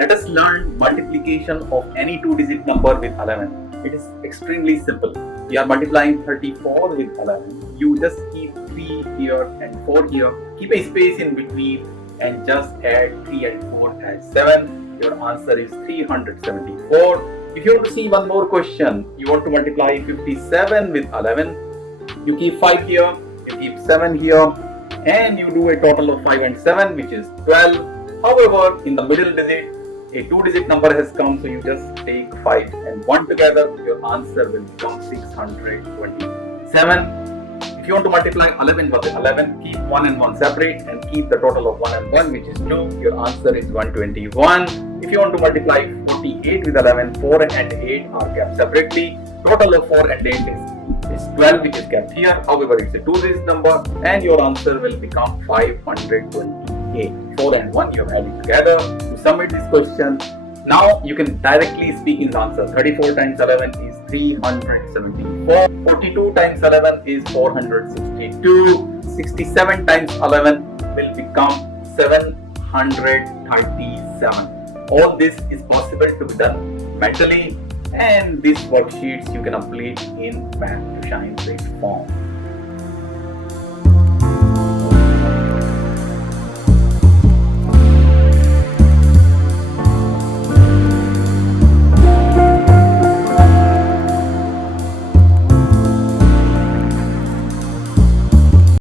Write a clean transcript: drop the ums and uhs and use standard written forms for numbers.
Let us learn multiplication of any two-digit number with 11. It is extremely simple. We are multiplying 34 with 11. You just keep 3 here and 4 here. Keep a space in between and just add 3 and 4 as 7. Your answer is 374. If you want to see one more question, you want to multiply 57 with 11. You keep 5 here, you keep 7 here, and you do a total of 5 and 7, which is 12. However, in the middle digit, a two-digit number has come, so you just take 5 and 1 together. Your answer will become 627. If you want to multiply 11 with 11, keep 1 and 1 separate and keep the total of 1 and 1, which is 2. Your answer is 121. If you want to multiply 48 with 11, 4 and 8 are kept separately. Total of 4 and 8 is 12, which is kept here. However, it's a two-digit number and your answer will become 528. 4 and 1 you have added together. You submit this question. Now you can directly speak in the answer. 34 times 11 is 374. 42 times 11 is 462. 67 times 11 will become 737. All this is possible to be done mentally, and these worksheets you can complete in Math2Shine platform.